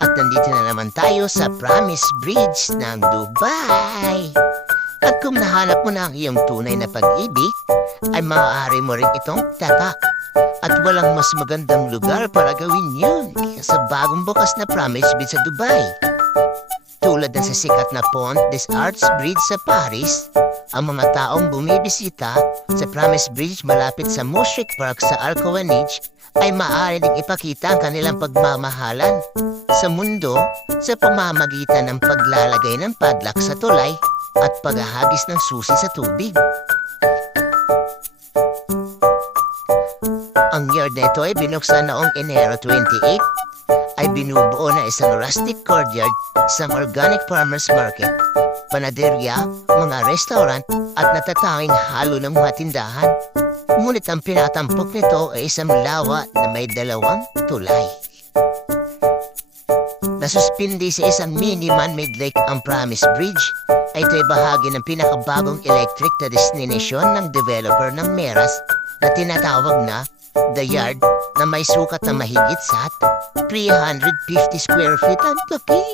At nandito na naman tayo sa Promise Bridge ng Dubai. At kung nahanap mo na ang iyong tunay na pag-ibig, ay maaari mo rin itong tatak. At walang mas magandang lugar para gawin yun kaya sa bagong bukas na Promise Bridge sa Dubai. Tulad ng sa sikat na Pont des Arts Bridge sa Paris, ang mga taong bumibisita sa Promise Bridge malapit sa Moshik Park sa Arcoanege ay maaari ding ipakita ang kanilang pagmamahalan sa mundo sa pamamagitan ng paglalagay ng padlock sa tulay at paghahagis ng susi sa tubig. Ang yard na ito ay binuksan noong Enero 28 ay binubuo na isang rustic courtyard, isang organic farmers market, panaderya, mga restaurant at natatanging halo ng mga tindahan. Ngunit ang pinatampok nito ay isang lawa na may dalawang tulay. Nasuspindi sa isang mini man-made lake ang Promise Bridge ay ito'y bahagi ng pinakabagong electric na destinasyon ng developer ng Meras na tinatawag na The Yard na may sukat na mahigit sa 350 square feet ang laki.